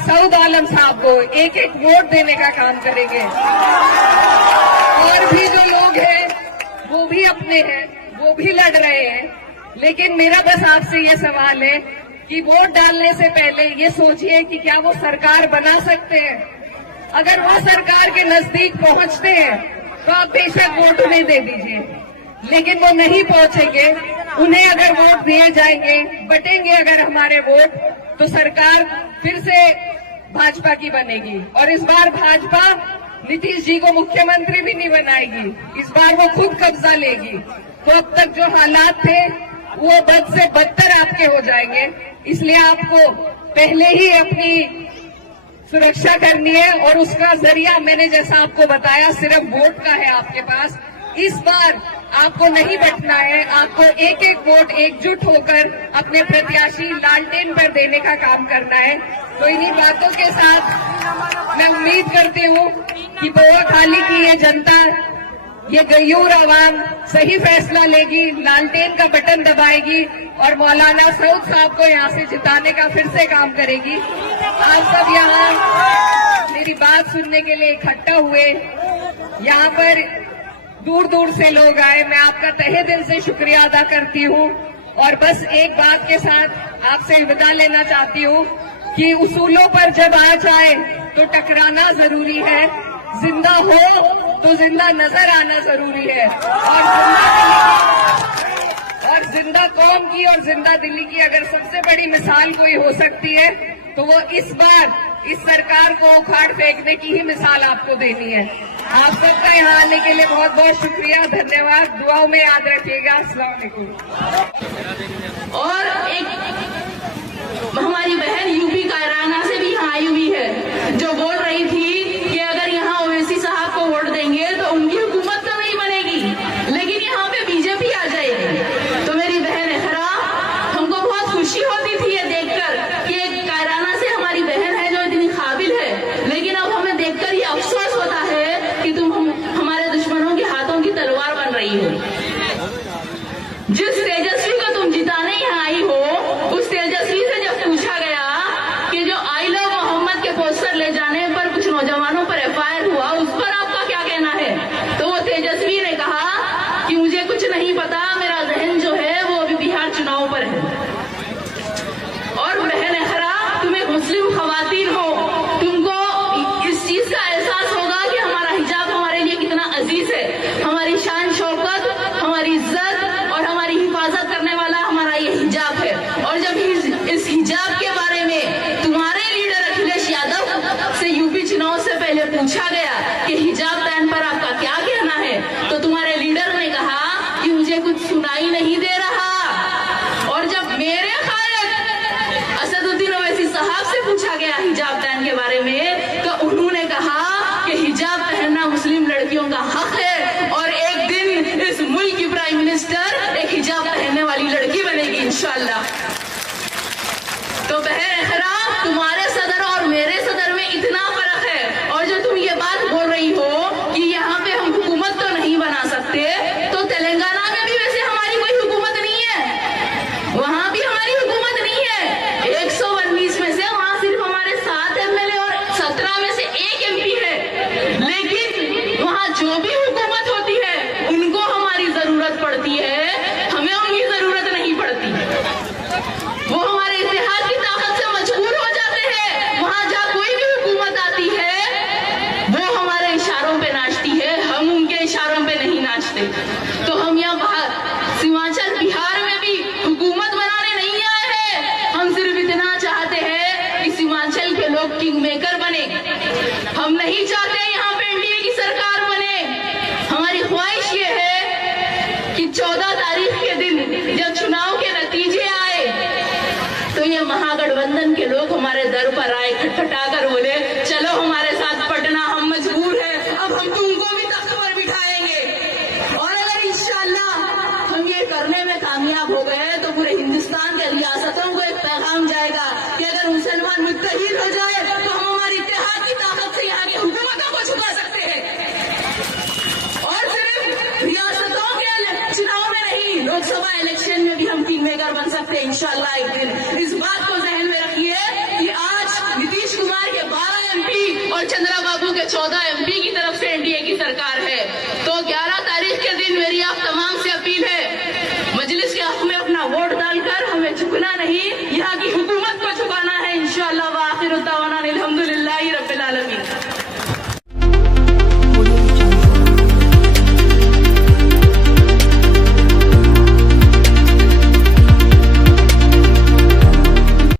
सऊद आलम साहब को एक एक वोट देने का काम करेंगे। और भी जो लोग हैं वो भी अपने हैं, वो भी लड़ रहे हैं, लेकिन मेरा बस आपसे ये सवाल है कि वोट डालने से पहले ये सोचिए कि क्या वो सरकार बना सकते हैं। अगर वो सरकार के नजदीक पहुंचते हैं तो आप बेशक वोट उन्हें दे दीजिए, लेकिन वो नहीं पहुंचेंगे। उन्हें अगर वोट दिए जाएंगे, बटेंगे अगर हमारे वोट, तो सरकार फिर से भाजपा की बनेगी। और इस बार भाजपा नीतीश जी को मुख्यमंत्री भी नहीं बनाएगी, इस बार वो खुद कब्जा लेगी। तो अब तक जो हालात थे वो बद से बदतर आपके हो जाएंगे। इसलिए आपको पहले ही अपनी सुरक्षा करनी है, और उसका जरिया मैंने जैसा आपको बताया सिर्फ वोट का है आपके पास। इस बार आपको नहीं बटना है, आपको एक एक वोट एकजुट होकर अपने प्रत्याशी लालटेन पर देने का काम करना है। तो इन्हीं बातों के साथ मैं उम्मीद करती हूँ कि बोआ खाली की ये जनता, ये गयूर आवाम सही फैसला लेगी, लालटेन का बटन दबाएगी और मौलाना सऊद साहब को यहाँ से जिताने का फिर से काम करेगी। आप सब यहाँ मेरी बात सुनने के लिए इकट्ठा हुए, यहाँ पर दूर दूर से लोग आए, मैं आपका तहे दिल से शुक्रिया अदा करती हूँ। और बस एक बात के साथ आपसे विदा लेना चाहती हूँ कि उसूलों पर जब आ जाए तो टकराना जरूरी है, जिंदा हो तो जिंदा नजर आना जरूरी है। और जिंदा कौम की और जिंदा दिल्ली की अगर सबसे बड़ी मिसाल कोई हो सकती है तो वो इस बार इस सरकार को उखाड़ फेंकने की ही मिसाल आपको देनी है। आप सबका यहाँ आने के लिए बहुत बहुत शुक्रिया, धन्यवाद। दुआओं में याद रखिएगा। अस्सलाम वालेकुम। और एक हमारी बहन यूपी कायराना से भी यहाँ आई हुई है, जो बोल रही थी कि अगर यहाँ ओवैसी साहब को वोट देंगे तो उनकी हुकूमत तो नहीं बनेगी, लेकिन यहाँ पे बीजेपी आ जाएगी। तो मेरी बहन एहरा, हमको बहुत खुशी होती थी ये देखकर कि एक कायराना से हमारी बहन है जो इतनी काबिल है, लेकिन अब हमें देखकर ये अफसोस होता है कि तुम हमारे दुश्मनों के हाथों की तलवार बन रही हो। जिस तेजस्वी को तुम जिताने यहाँ आई हो, उस तेजस्वी से जब पूछा गया कि जो आई लव मोहम्मद के पोस्टर ले जाने पर कुछ नौजवानों पर एफआईआर हुआ, उस पर आपका क्या कहना है? तो वो तेजस्वी ने कहा कि मुझे कुछ नहीं पता, मेरा जहन जो है वो अभी बिहार चुनाव पर है। और बहन एहरा, तुम एक मुस्लिम खवातीन हो, तुमको इस चीज का एहसास होगा कि हमारा हिजाब हमारे लिए कितना अजीज है। हमारी शान शौकत, हमारी इज्जत और हमारी हिफाजत करने वाला हमारा ये हिजाब है। और जब इस हिजाब के बारे में तुम्हारे लीडर अखिलेश यादव से यूपी चुनाव से पहले पूछा गया कि हिजाब बैन पर आपका क्या कहना है, तो तुम्हारे लीडर ने कहा कि मुझे कुछ सुनाई नहीं दे रहा। और जब मेरे खायद असदुद्दीन ओवैसी साहब से पूछा गया हिजाब बैन के बारे में, तो उन्होंने कहा कि हिजाब पहनना मुस्लिम लड़कियों का हक है और एक दिन इस मुल्क की प्राइम मिनिस्टर एक हिजाब पहनने वाली लड़की बनेगी इंशाअल्लाह। तो बहन एहरा, तुम्हारे सदर और मेरे सदर में इतना फर्क है। और जो तुम ये बात बोल रही हो कि यहाँ पे हम हुकूमत तो नहीं बना सकते, तो तेलंगाना में भी वैसे हमारी कोई हुकूमत नहीं है, वहां भी हमारी हुकूमत नहीं है। 119 में से वहां सिर्फ हमारे 7 एमएलए और 17 में से 1 एमपी है, लेकिन वहां जो भी हुकूमत होती है उनको हमारी जरूरत पड़ती है, हमें उनकी जरूरत नहीं पड़ती। वो हमारे इतिहाद की ताकत से मजबूर हो जाते हैं। वहां जहाँ कोई भी हुकूमत आती है वो हमारे इशारों पे नाचती है, हम उनके इशारों पे नहीं नाचते। तो हम यहाँ सीमांचल बिहार में भी हुकूमत बनाने नहीं आए हैं, हम सिर्फ इतना चाहते हैं कि सीमांचल के लोग किंग मेकर बने। हम नहीं चाहते यहाँ पे एनडीए की सरकार बने। हमारी ख्वाहिश ये है कि 14 तारीख के दिन जब चुनाव के नतीजे आए तो ये महागठबंधन के लोग हमारे दर पर आए, खटखटा कर बोले चलो हमारे साथ पटना, हम मजबूर हैं, अब हम तुमको भी तख्त पर बिठाएंगे। और अगर इंशाअल्लाह हम ये करने में कामयाब हो गए तो पूरे हिंदुस्तान के रियासतों को एक पैगाम जाएगा कि अगर मुसलमान मुत्तहिद हो जाए तो हम हमारी इत्तेहाद की ताकत से यहाँ की हुकूमतों को झुका सकते हैं। और सिर्फ रियासतों के चुनाव में नहीं, लोकसभा इलेक्शन में भी हम किंग मेकर बन सकते हैं इंशाल्लाह एक दिन। इस बात को जहन में रखिए कि आज नीतीश कुमार के 12 MP और चंद्रा बाबू के 14 MP की तरफ से एनडीए की सरकार है। तो 11 तारीख के दिन मेरी आप तमाम से अपील है, मजलिस के हक में अपना वोट डालकर हमें झुकना नहीं,